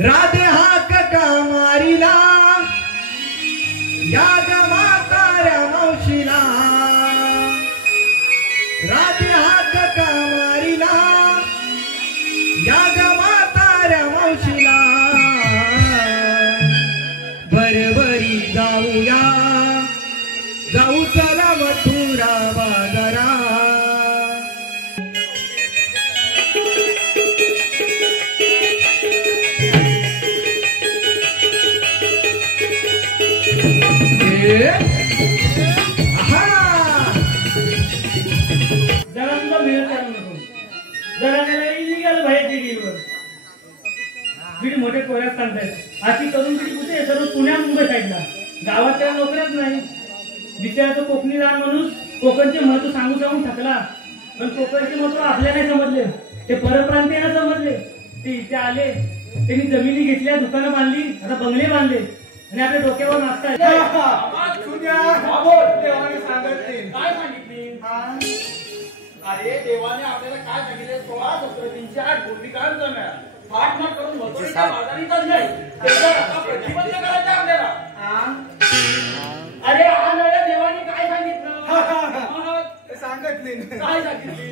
राधे हाक का मारिला या माताऱ्या मावशीला राधे हाक का मारिला या माताऱ्या मावशीला बरोबरी जाऊया जाऊ चला मथुरा बाजारा मोठे पोऱ्यात सांगतायत अशी तरुण पिढी कुठे सर्व पुण्या मुंबई साईडला गावाच्या नोकऱ्याच नाही बिचारा तो कोकणी लहान माणूस कोकणचे महत्व सांगू सांगून थकला पण कोकणचे महत्व आपल्याला नाही समजले ते परप्रांतीयांना समजले ते इथे आले त्यांनी जमिनी घेतल्या दुकानं बांधली आता बंगले बांधले आणि आपल्या डोक्यावर नाचतायत काय सांगितली अरे देवाने आपल्याला काय सांगितले 16 सत्र 308 भूमिकांत फाटमाट करून मजुरीच्या बाजारी चाललंय त्याचा प्रतिबंध करायचा आपल्याला अरे हा नव्या देवाने काय सांगितलं सांगत नाही काय सांगितली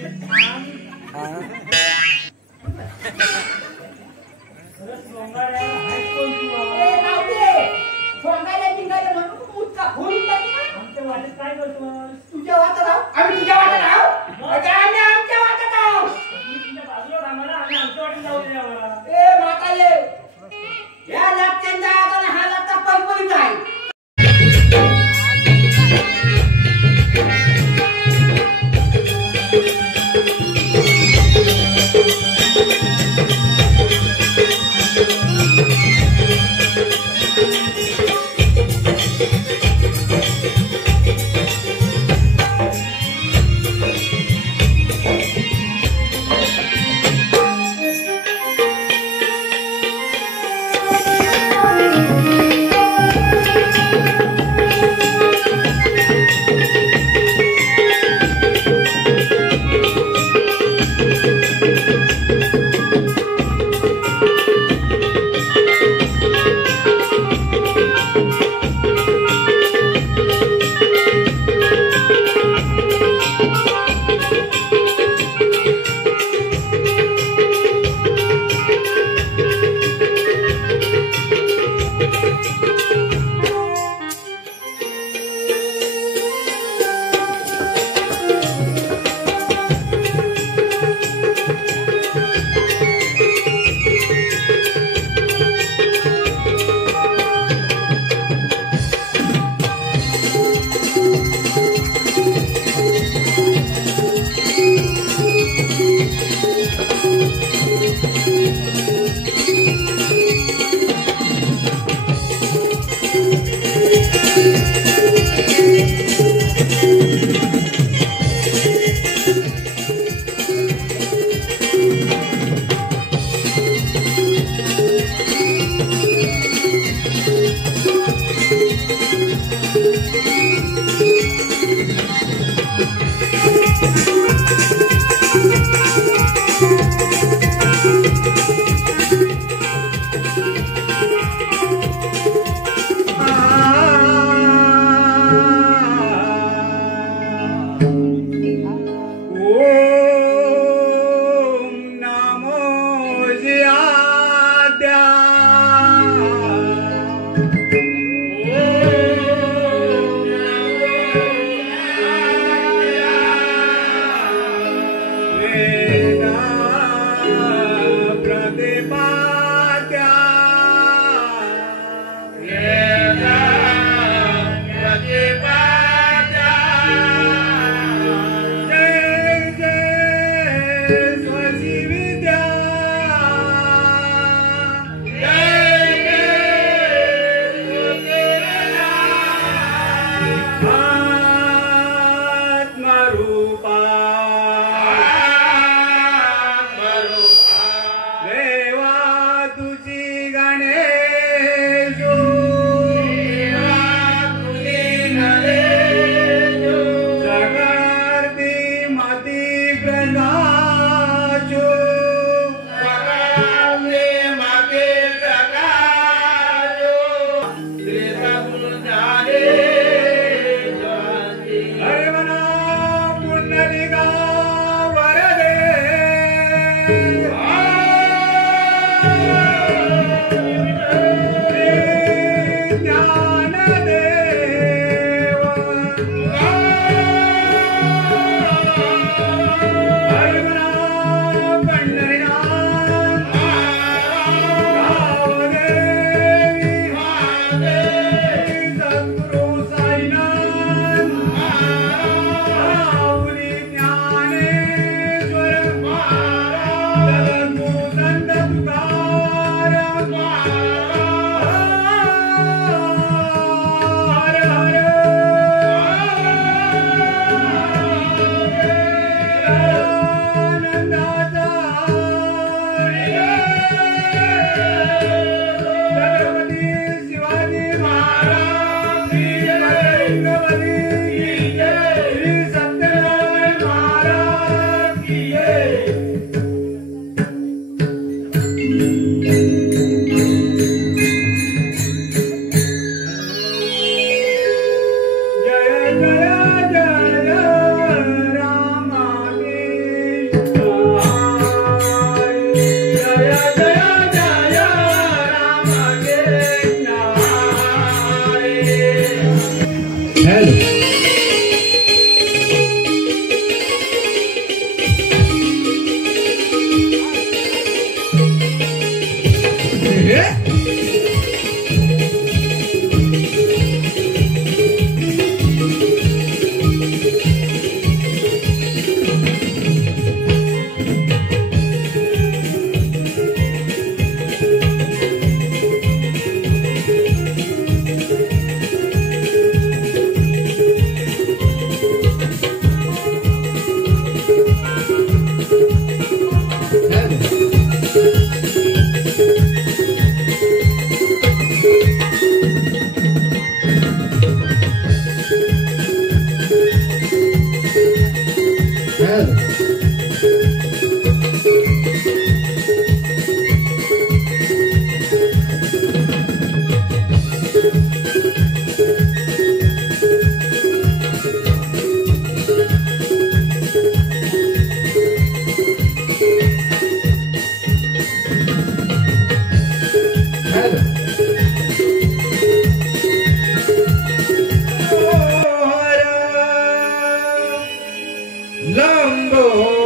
आमच्या वाटेत काय करतो तुझ्या वाटत आम्ही तुझ्या वाटत आहोत आमच्या वाटत आहोत तुमच्या बाजूला थांबा आणि आमच्या वाटेत जाऊ दे आम्हाला ए म्हातारे या लक्षांच्या आगाने हा लक्का परपरीत आहे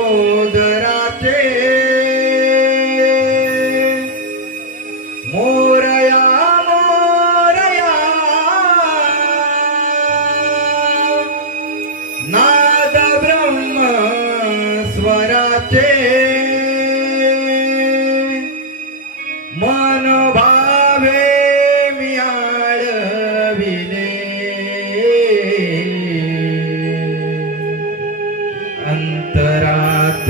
लंबोदराचे मोरया मोरया नाद ब्रह्म स्वराचे मन भावे मियाळविले अंतरात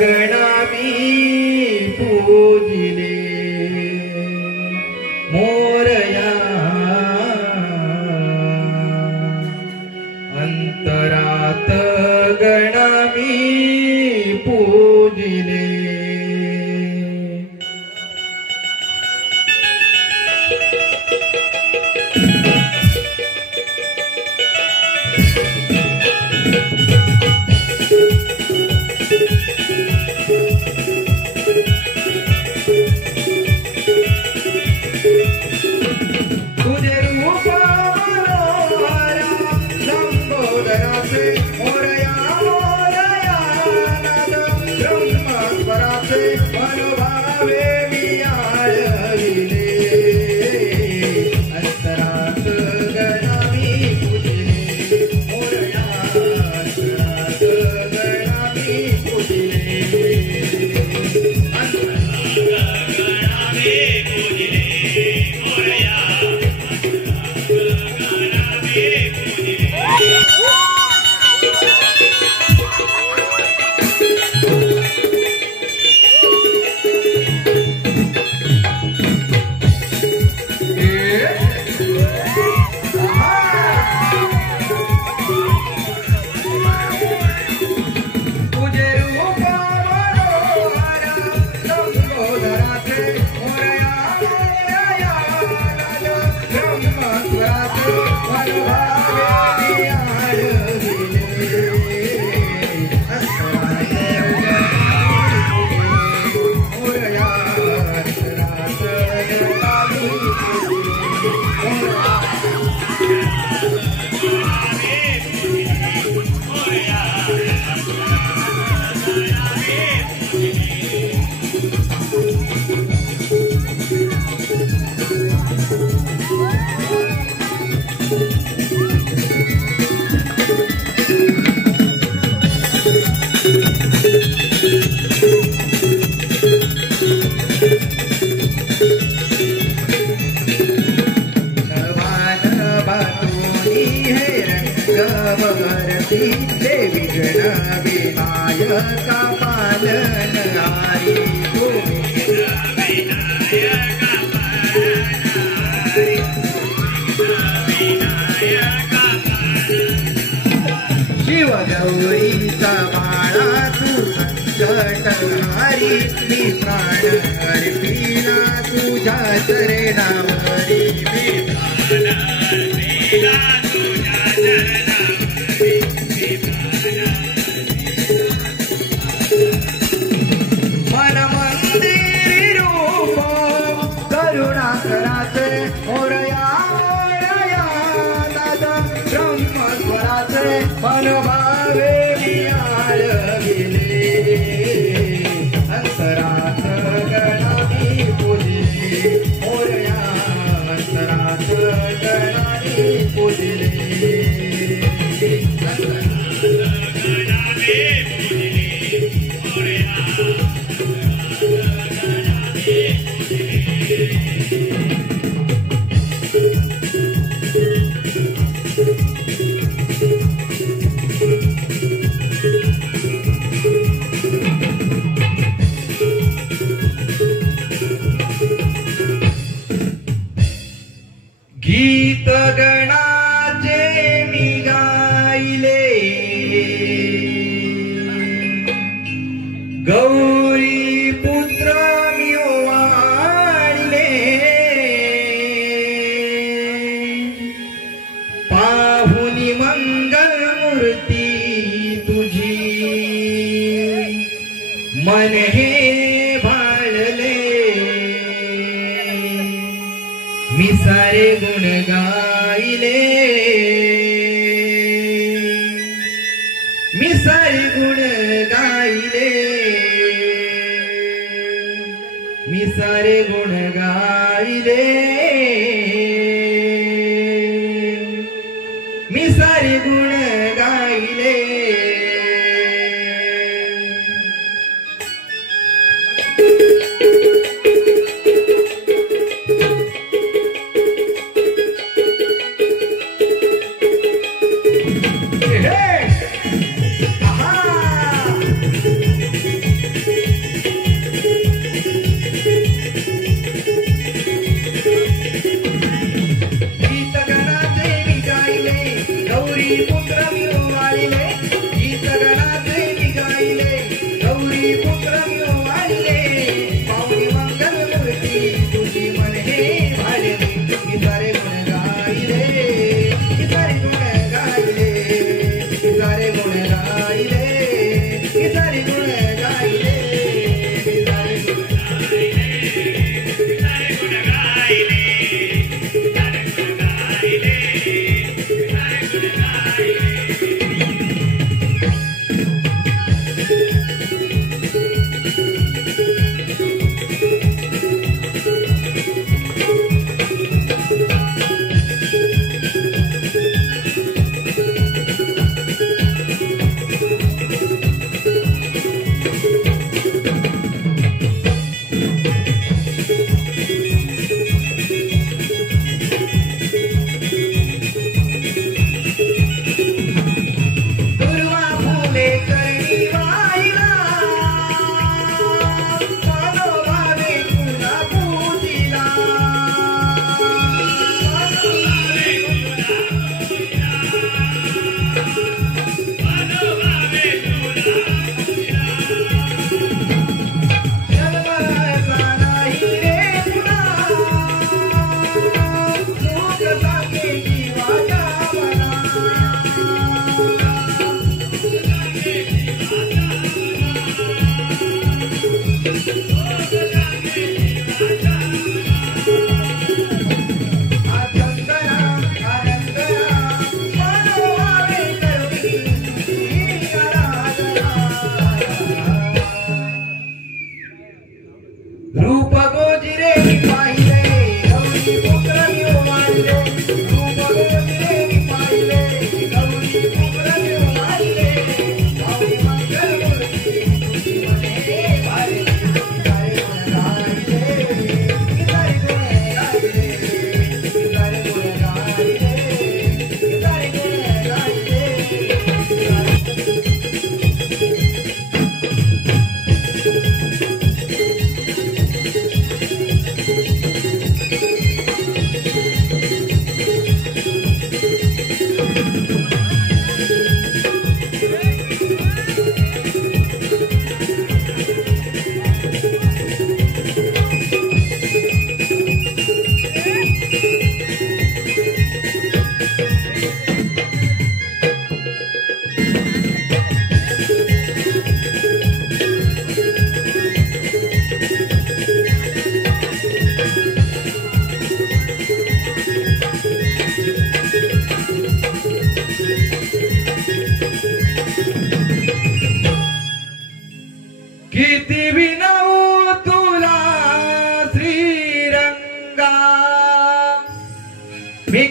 गणामी पूजिले मोरया अंतरात गणामी पूजिले तुझे रूप मनोहरा लंबोदराचे मोरया मोरया नाद ब्रह्मेश्वराचे मनोभावे मियाळविले अंतरात गणामी पूजिले मोरया अंतरात गणामी पूजिले तुझे रूप मनोहरा लंबोदराचे मोरया मोरया नाद ब्रह्मेश्वराचे मनोभावे मियाळविले अंतरात मोरया अंतरात गणामी भगवती देवी गण विनायका पालनहारी तुम्ही शिव गौरीचा बाळा तू संकटहारी मी प्राण अर्पिला तुझ्या चरणावरी मी प्राण अर्पिला तुझ्या मन मंदिर रूप करुणाकराचे मोरया मोरया नाद मन भावे मिळाले अंतरात गणानी पूजिले मोरया अंतरात गणानी पूजिले गीत गणाचे मी गायले गौरी पुत्र मी वाढले पाहुनी मंगल मूर्ती तुझी मन हे भाळले मी सारे गुण गायले मी सारे गुण गायले मी सारे गुण गायले मी सारे गुण गायले गौरी पुत्र मी वाळिले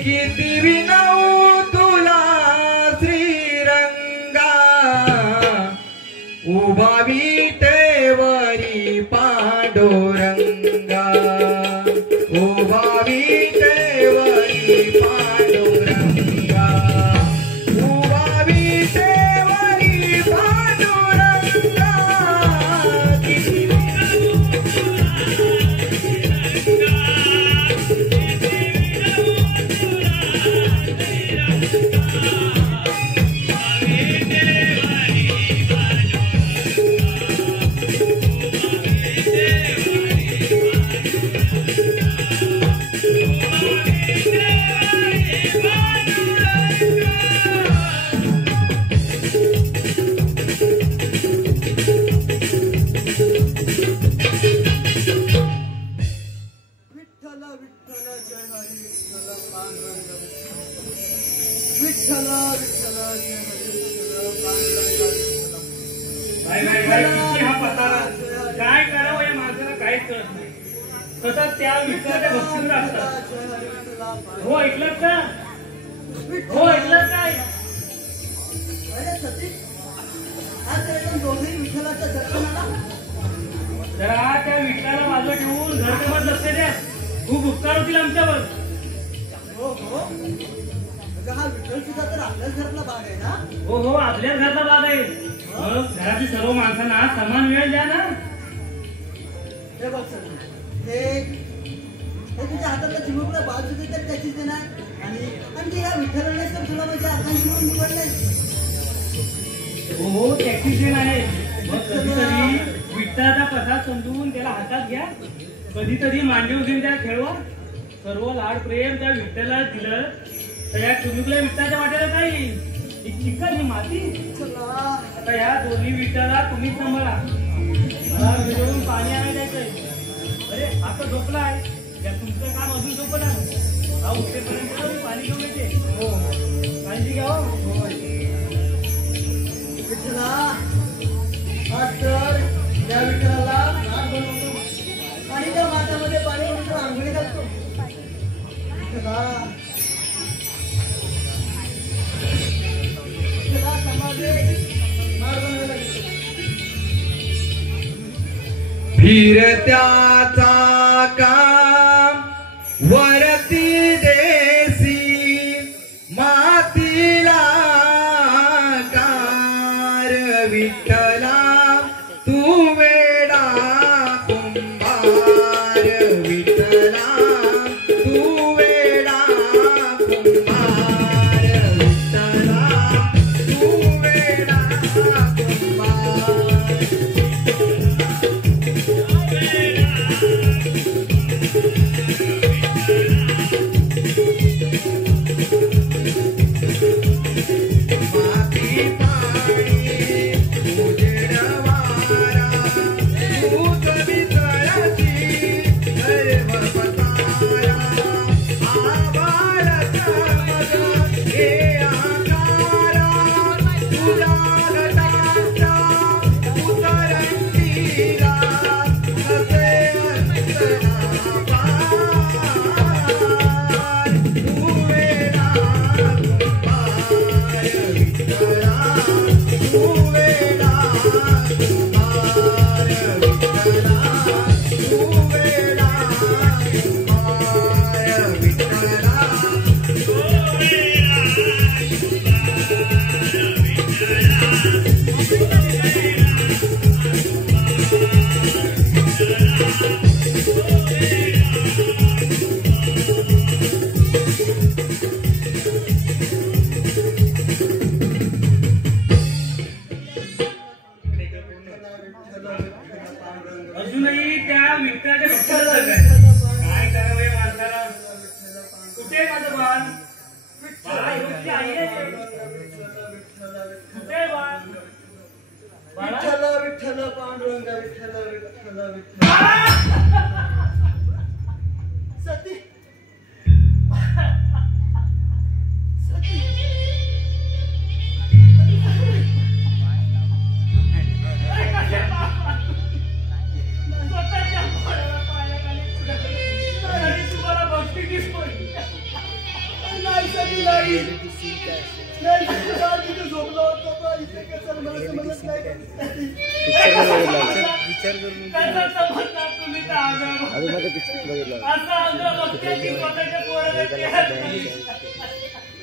किती विनवू तुला श्रीरंगा उभा विटेवरी पांडुरंगा उभा विटेवरी पांडुरंगा उभा विटेवरी पांडुरंगा किती काय करावं या माणसाला काहीच कळत नाही. सतत त्या विठ्ठलाच्या भक्तीवर असतात. हो ऐकलं का? हो ऐकलं काय? जरा त्या विठ्ठलाला बाजूला ठेवून घरकामात लक्ष द्या. खूप उपकार होतील आमच्यावर. हा विठ्ठल सुद्धा तर आपल्याच घरातला भाग आहे ना. हो हो आपल्याच घरातला भाग आहे. मग घरातील सर्व माणसांना समान वेळ द्या ना. हे बघ सर हे तुझ्या हातातला चिमुकला बाजू दे तर त्याचीच देणार आणि या विठ्ठलाने तर तुला माझ्या हातांची म्हणून निवडले. हो त्याचीच देण आहे. मग कधीतरी विठ्ठलाचा प्रसाद समजून त्याला हातात घ्या. कधीतरी मांडीव घेऊन त्याला खेळवा. सर्व लाड प्रेम त्या विठ्ठलाला दिलं तर या चिमुकल्या विठ्ठलाच्या वाट्याला काही एक चिकन ही माती. आता ह्या दोन्ही विठ्ठला तुम्हीच सांभाळा. मला घरून पाणी आणायला जायचंय. अरे आता झोपला आहे. या तुमचं काम अजून झोपलं आहे. हा उठेपर्यंत मी पाणी घेऊन येते. हो काळजी घ्या. हो विठ्ठला आज तर या विठ्ठलाला नाक बनवतो आणि त्या मातामध्ये पाणी म्हणून आंघोळी घालतो. विठ्ठला फिरत्याचा काम वरती देसी मातीला कार विठ्ठला तू वेडा कुंभार विठ्ठला तू वेडा कुंभार विठ्ठला तू वेडा कुंभार. अजूनही त्या विठ्ठलाच्या भक्ताला काय करावं या माणसाला. कुठे माझं बाण? आई आहे कुठे बाण? विठ्ठल विठ्ठल पांडुरंगा विठ्ठल विठ्ठल विठ्ठल. सती तुम्हाला भक्ती दिसतोय. सगळी नाही नाही तिथे झोपलो होतो पण इथे कसं मला समजत नाही कसं समजणार तुम्ही तर आगाऊ? असं आगाऊ बघते की स्वतःच्या पोराला प्यार नाही.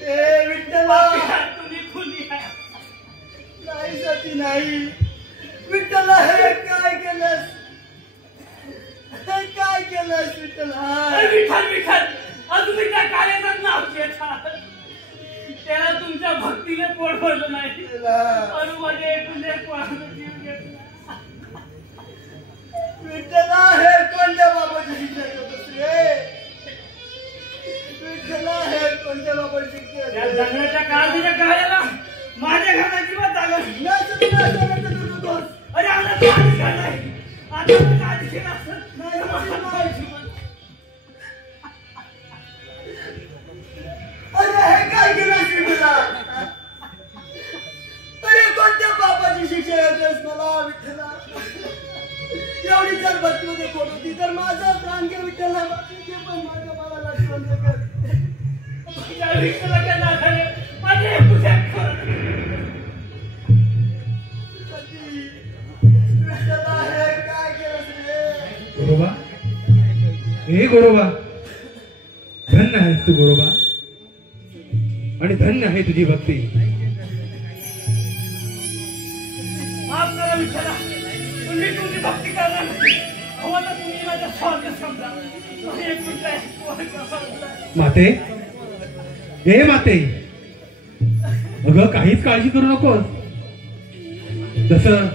ए विठ्ठला तुम्ही खुली आहे. नाही सती नाही विठ्ठला हे काय केलंस हे काय केलंस विठ्ठला विठ्ठल विठ्ठल अजून मी त्या कार्याचं नाव घेतात. त्याला तुमच्या भक्तीने पोट भरलं नाही. अनुभवाने तुझे पोराला जीव घेतला. विठ्ठला हे कोणत्या बाबाची शिक्षा करतोस रे विठ्ठला हे कोणत्या बाबाची शिक्षा त्या जंगलाच्या काळजीच्या कार्याला माझ्या घरात किंवा जागा नाही. अरे आला तो आधी झालाय. आता तो आधी केला असत. अरे हे काय केलं विठ्ठला अरे कोणत्या बाबाची शिक्षा करतोस मला विठ्ठला एवढी जर भक्तीमध्ये खोट होती तर माझा प्राण घे विठ्ठला ते पण माझ्या बाळाला शांत कर त्या विठ्ठलाच्या नादाने माझे तुझ्या विठ्ठला हे काय केलंस रे गोरोबा हे गोरोबा धन्य आहेस तू गोरोबा आणि धन्य आहे तुझी भक्ती. माफ करा विठ्ठला. तुम्ही तुमची भक्ती करणार नाही. अहो आता तुम्ही माझ्या स्वार्थ समजा. हे कुठलं आहे? माते हे माते अगं काहीच काळजी करू नकोस. जसं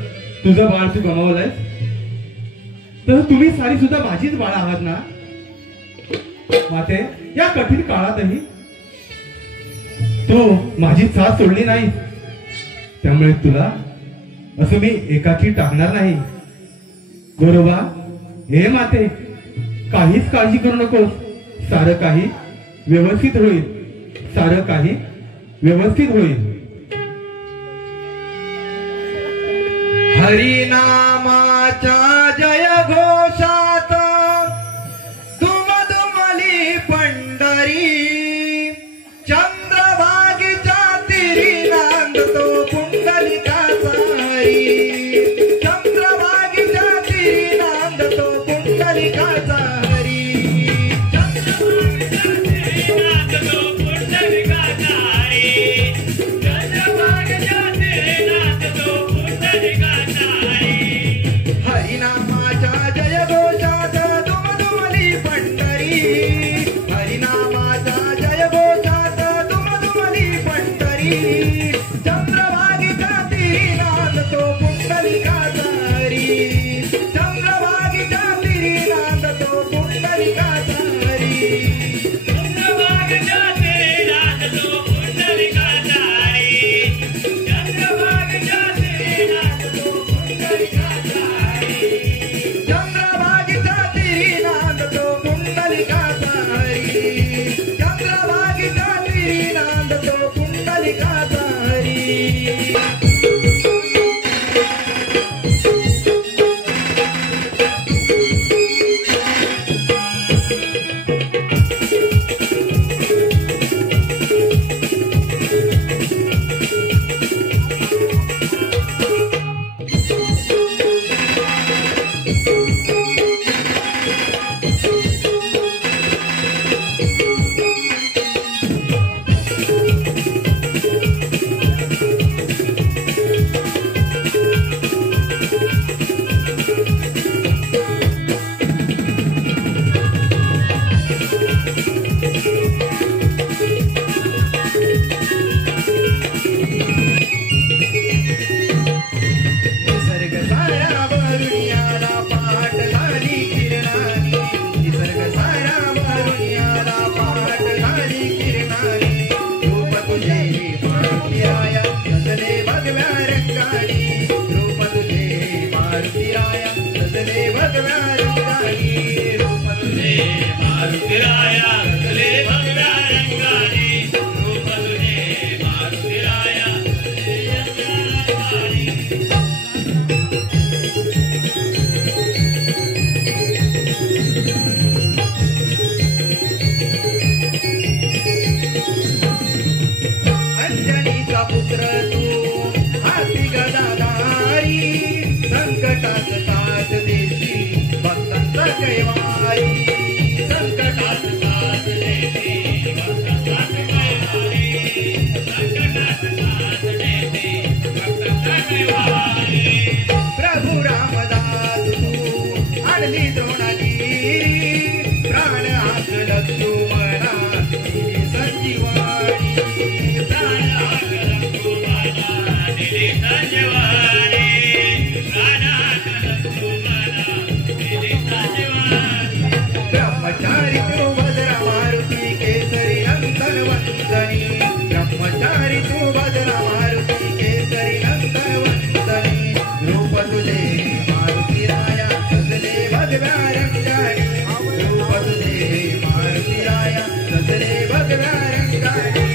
तुझं बाळ तू गमावलंय तर तुम्ही सारी सुद्धा माझीच बाळ आहात ना माते. या कठीण काळातही तू माझी साथ सोडली नाही त्यामुळे तुला असं मी एकाकी टाकणार नाही. गोरोबा हे माते काहीच काळजी करू नकोस. सारं काही व्यवस्थित होईल. सारं काही व्यवस्थित होईल. हरिनामाच्या जय घोषात दुमदुमली पंढरी चंद्रभागीच्या तिरी नांदतो पुंडलिकाचा हरी. चंद्रभागीच्या तिरी नांदतो पुंडलिकाचा हरी. हरिनामाच्या जय घोषात दुमदुमली पंढरी. हरिनामाच्या जय घोषात दुमदुमली पंढरी चंद्रभागीच्या तिरी नांदतो पुंडलिकाचा हरी. चंद्रभागीच्या तिरी नांदतो पुंडलिकाचा हरी. चंद्रभागीच्या तिरी नांदतो पुंडलिकाचा हरी. चंद्रभागीच्या तिरी नांदतो पुंडलिकाचा हरी. चंद्रभागीच्या तिरी नांदतो पुंडलिकाचा हरी. चंद्रभागीच्या तिरी नांदतो पुंडलिकाचा कैवारी संकटात साथ देते भक्तांना कैवारी संकटात साथ देते भक्तांना कैवारी प्रभु रामदास तू आणली द्रोणागिरी प्राण हाक लक्ष्मणा दिली संजीवानी प्राण हाक लक्ष्मणा दिली संजीवानी प्राण हाक लक्ष्मणा दिली संजीवानी ब्रह्मचारी तू भद्रा मारुती केसरी नंदन वंदनी ब्रह्मचारी तू भद्रा मारुती केसरी नंदन वंदनी रूप तुझे मारुती राया सजले भगव्या रंगानी रूप तुझे मारुती राया सजले भगव्या रंगानी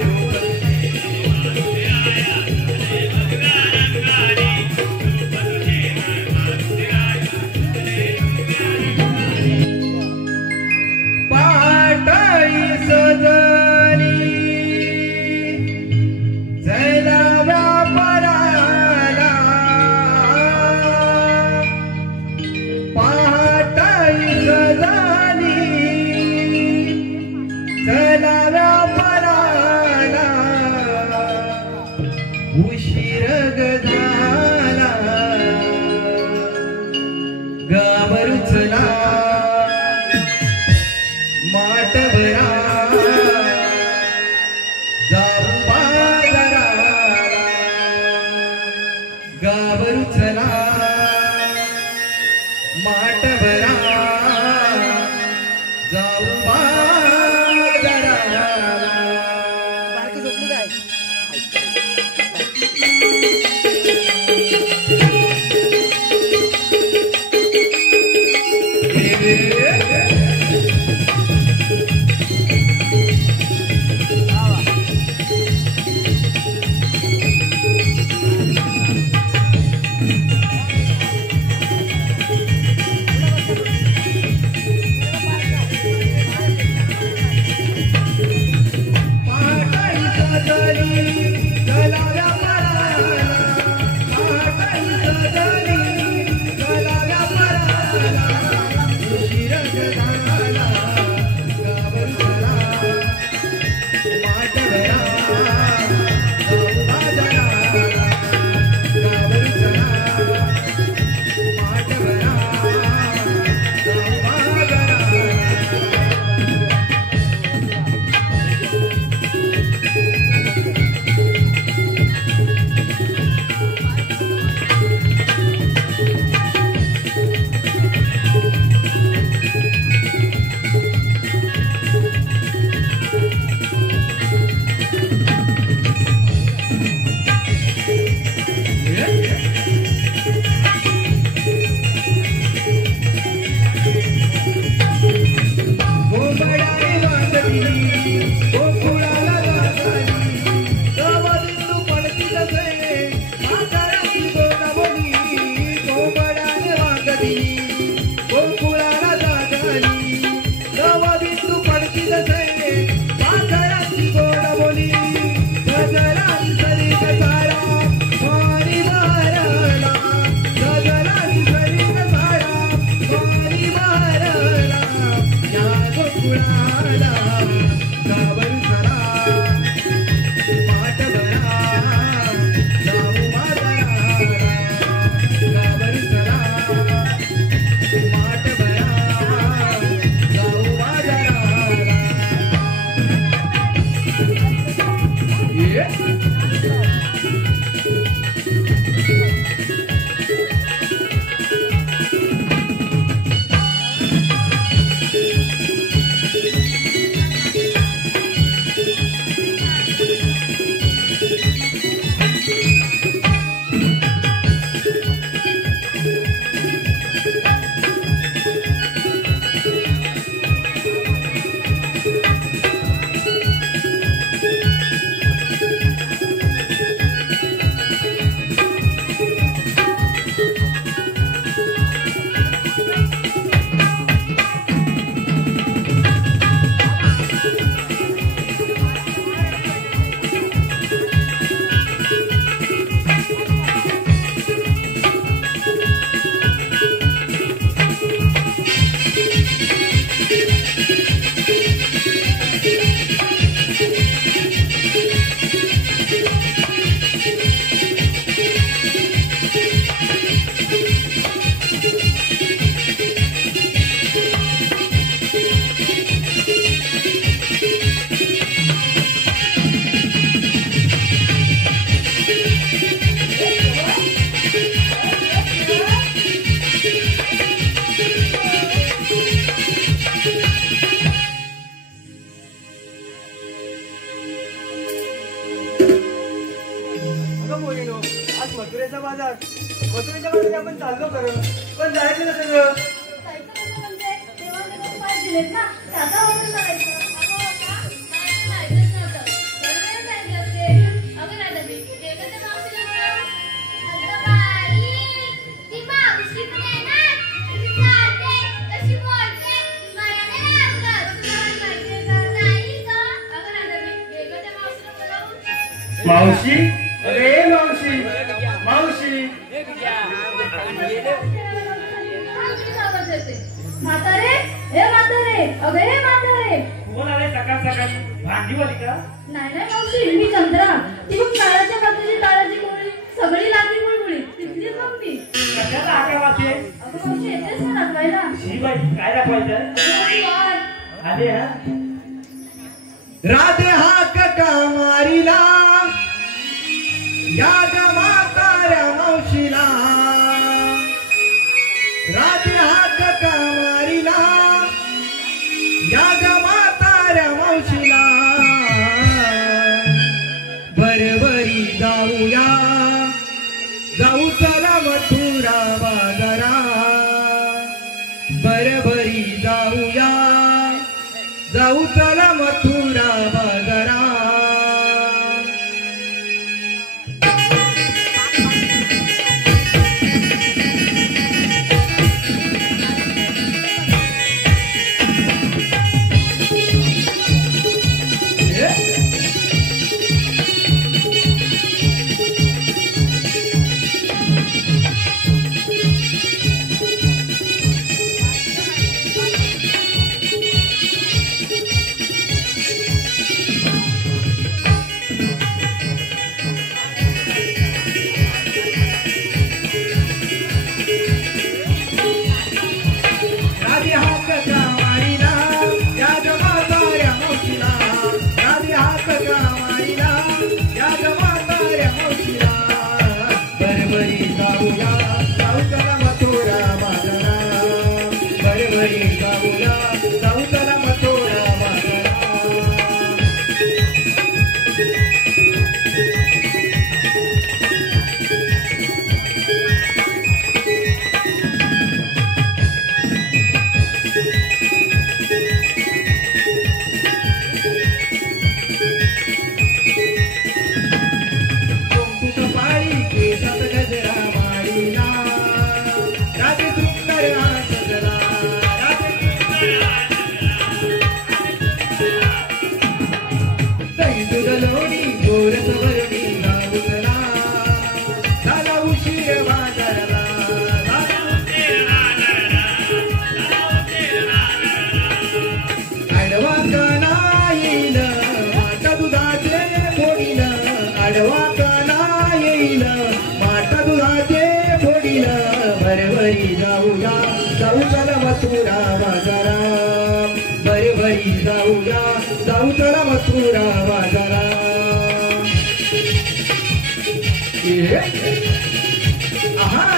रूप तुझे मारुती राया सजले भगव्या रंगानी रूप तुझे मारुती राया सजले भगव्या रंगानी पाटाई सजली जैला व्यापाराला पाटाई सजली जैला व्यापाराला उशीर झाला गावरुचला माटवरा जाऊ बाजाराला गावरुचला माटवरा जाऊ बाजाराला बारकी झोपली काय पाटाई सजली गलाव्या पराला पाटाई सजली गलाव्या पराला उशीर झाला गावरुचला माटवरा जाऊ बाजाराला गावरुचला माटवरा जाऊ बाजाराला गोंबडाने वाजली गोकुळाला जातानी गावातून पडती जसे म्हाताऱ्याची बोलावली गोंबडाने वाजली गोकुळाला जातानी गावातून पडती जसे म्हाताऱ्याची बोलावली गजरानी सरी कसारा पाणी मारला गजरानी सरी कसारा पाणी मारला या गोकुळाला गावरुचला माटवरा जाऊ बाजाराला गावरुचला माटवरा जाऊ बाजाराला मोहिनो आज मथुरेचा बाजार. मथुरेच्या बाजारी आपण चाललो खरं, पण जायचं ना सगळं. जायचं कसं म्हणजे तेव्हा मी दोन पाय दिलेत ना त्याचा वापर करायचं. मावशी, अरे मावशी, मावशी. म्हातारे, हे म्हातारे, अगं हे म्हातारे. कोण आले सकाळ सकाळी? भांडीवाली का? नाही नाही मावशी, मी चंद्रा. ती मग ताळाच्या बाजूची ताळाची गोळी सगळी लागली मुळमुळी तिथलीच मग मी. कशाला आका वाचते? अगं मावशी येतेच ना दाखवायला. ही बाई काय दाखवायचं? आले हा. राधे हाक का मारिला या ग म्हाताऱ्या मावशीला. राधे हाक का मारिला या ग म्हाताऱ्या मावशीला. बरोबरी जाऊया जाऊ चला मथुरा बाजारा. बरोबरी जाऊया जाऊ चला मथुरा बाजारा. जाऊ चला मथुरा बाजारा. आहा